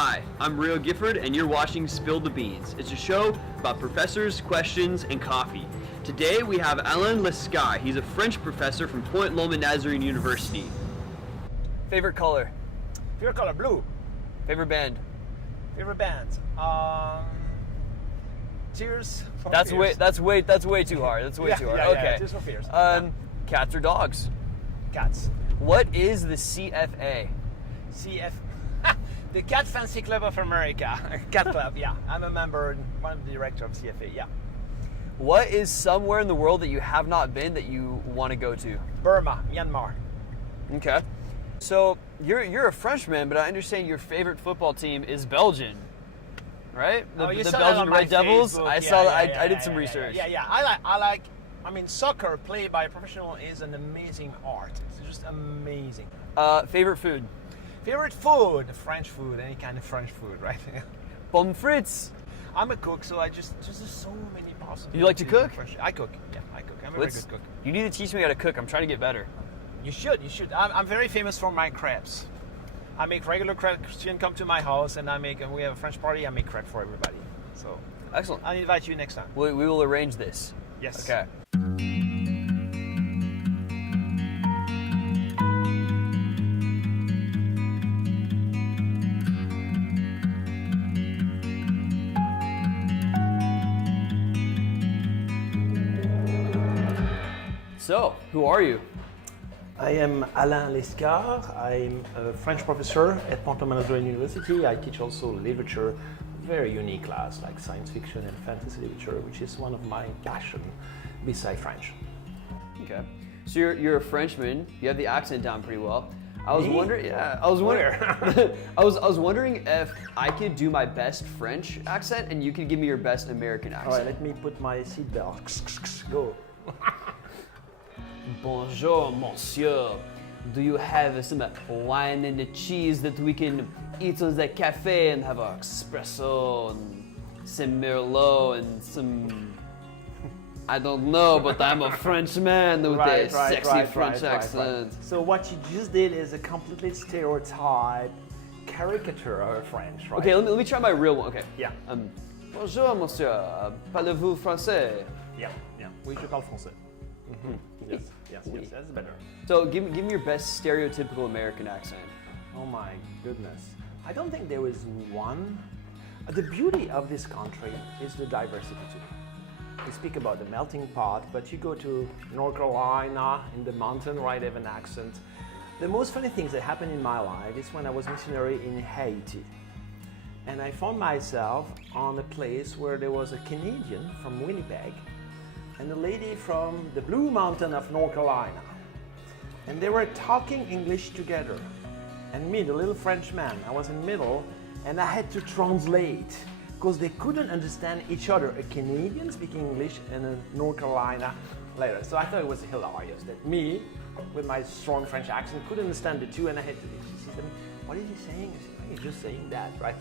Hi, I'm Rio Gifford, and you're watching Spill the Beans. It's a show about professors, questions, and coffee. Today we have Alain Lescart. He's a French professor from Point Loma Nazarene University. Favorite color? Favorite color, blue. Favorite band? Favorite band? Tears for That's Fears. way too hard. That's way too hard. Yeah, okay. Tears for Fears. Cats or dogs? Cats. What is the CFA? The Cat Fancy Club of America. Cat Club, yeah. I'm a member, one of the director of CFA, yeah. What is somewhere in the world that you have not been that you want to go to? Burma, Myanmar. Okay. So you're a Frenchman, but I understand your favorite football team is Belgian, right? The Belgian Red Devils. Facebook. I saw that. I did some research. Yeah. I mean, soccer played by a professional is an amazing art. It's just amazing. Favorite food? Favorite food? French food, any kind of French food, right? Pommes frites. I'm a cook, so I just there's so many possibilities. You like to cook? I cook. Yeah, I cook. I'm a very good cook. You need to teach me how to cook. I'm trying to get better. You should. I'm very famous for my crepes. I make regular crepes. Christian come to my house, and we have a French party. I make crepes for everybody. So excellent. I'll invite you next time. We will arrange this. Yes. Okay. So, who are you? I am Alain Lescart. I'm a French professor at Point Loma Nazarene University. I teach also literature, very unique class like science fiction and fantasy literature, which is one of my passion beside French. Okay. So you're a Frenchman. You have the accent down pretty well. I was Me? wondering. Yeah, I was wondering. I was wondering if I could do my best French accent and you could give me your best American accent. All right, let me put my seatbelt. Go. Bonjour, monsieur. Do you have some wine and cheese that we can eat on the cafe and have an espresso and some Merlot and some... I don't know, but I'm a Frenchman with a sexy French accent. So what you just did is a completely stereotype caricature of French, right? Okay, let me try my real one. Okay. Yeah. Bonjour, monsieur. Parlez-vous français? Yeah. Oui, je parle français. Yes, that's better. So give me your best stereotypical American accent. Oh my goodness. I don't think there is one. The beauty of this country is the diversity too. We speak about the melting pot, but you go to North Carolina in the mountain, right, have an accent. The most funny things that happened in my life is when I was missionary in Haiti. And I found myself on a place where there was a Canadian from Winnipeg and a lady from the Blue Mountain of North Carolina. And they were talking English together. And me, the little Frenchman, I was in the middle and I had to translate because they couldn't understand each other. A Canadian speaking English and a North Carolina later. So I thought it was hilarious that me, with my strong French accent, couldn't understand the two and I had to, she said, what is he saying? I said, oh, he's just saying that, right?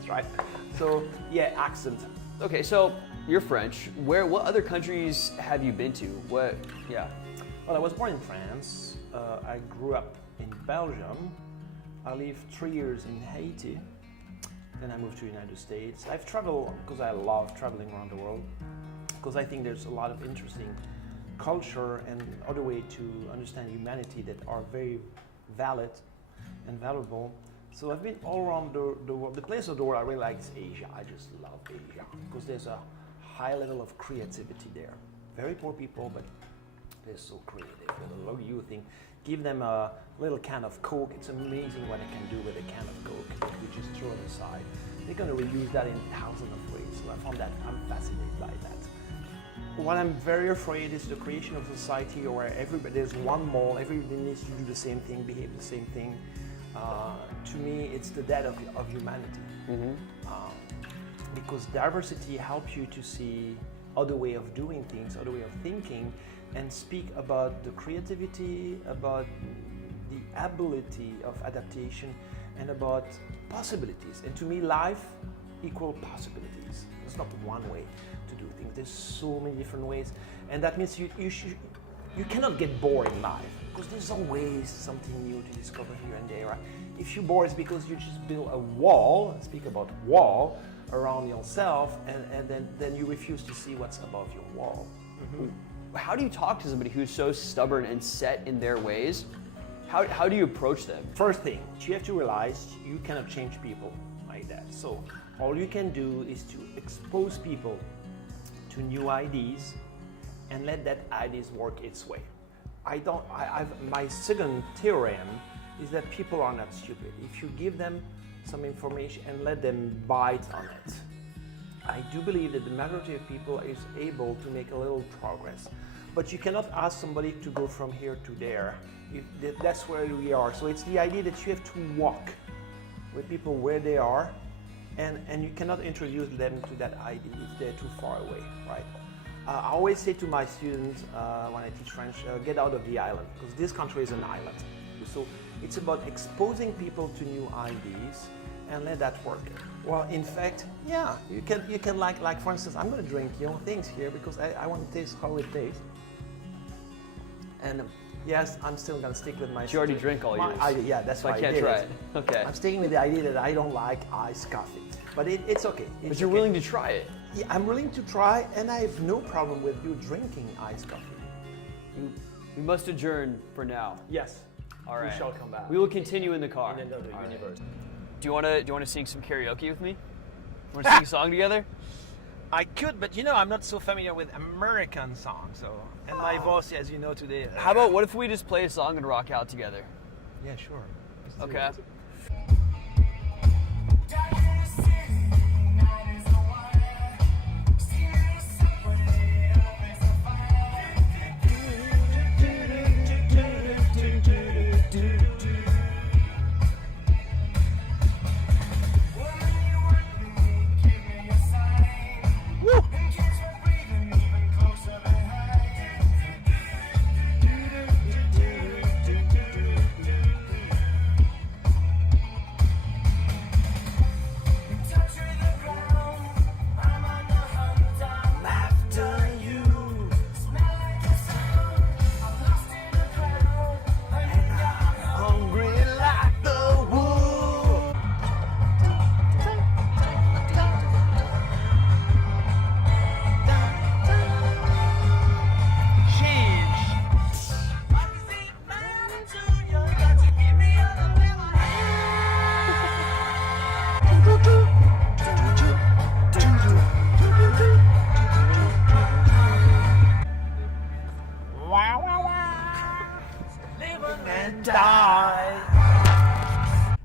So yeah, accent. Okay, so you're French. What other countries have you been to? Well, I was born in France. I grew up in Belgium. I lived 3 years in Haiti. Then I moved to the United States. I've traveled because I love traveling around the world. Because I think there's a lot of interesting culture and other way to understand humanity that are very valid and valuable. So I've been all around the world. The place of the world I really like is Asia. I just love Asia because there's a high level of creativity there. Very poor people, but they're so creative. With a lot of youth thing. Give them a little can of Coke. It's amazing what they can do with a can of Coke that we just throw it aside. They're going to reuse that in thousands of ways. So I found that I'm fascinated by that. What I'm very afraid is the creation of a society where there's one mold, everybody needs to do the same thing, behave the same thing. To me, it's the death of humanity. Mm-hmm. Because diversity helps you to see other way of doing things, other way of thinking, and speak about the creativity, about the ability of adaptation, and about possibilities. And to me, life equals possibilities. There's not one way to do things. There's so many different ways, and that means you cannot get bored in life because there's always something new to discover here and there. Right? if you're bored, it's because you just build a wall, speak about wall, around yourself, and then you refuse to see what's above your wall. How do you talk to somebody who's so stubborn and set in their ways? How do you approach them? First thing, you have to realize you cannot change people like that. So all you can do is to expose people to new ideas and let that ideas work its way. My second theorem is that people are not stupid. If you give them some information and let them bite on it, I do believe that the majority of people is able to make a little progress. But you cannot ask somebody to go from here to there. That's where we are. So it's the idea that you have to walk with people where they are, and you cannot introduce them to that idea if they're too far away, right? I always say to my students when I teach French, get out of the island, because this country is an island. So it's about exposing people to new ideas and let that work. Well, in fact, yeah, you can like for instance, I'm going to drink things here because I want to taste how it tastes. And yes, I'm still going to stick with my. You already drink all yours. Yeah, that's so why I can't try it. Okay. I'm sticking with the idea that I don't like iced coffee, but it's okay. But you're willing to try it. Yeah, I'm willing to try, and I have no problem with you drinking iced coffee. We must adjourn for now. Yes. All right. We shall come back. We will continue in the car. In another universe. Do you want to sing some karaoke with me? Want to sing a song together? I could, but I'm not so familiar with American songs, and my voice, as you know today. How about what if we just play a song and rock out together? Yeah, sure. Okay.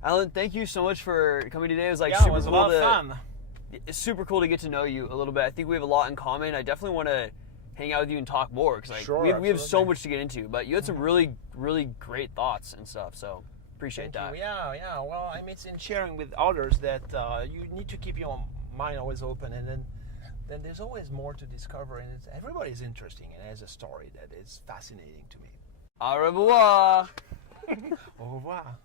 Alain, thank you so much for coming today. It was super it was cool a lot of fun. It's super cool to get to know you a little bit. I think we have a lot in common. I definitely want to hang out with you and talk more because we have so much to get into. But you had some really, really great thoughts and stuff. So appreciate that. Yeah. Well, it's in sharing with others that you need to keep your mind always open, and then there's always more to discover, and everybody's interesting and has a story that is fascinating to me. Au revoir. Au revoir.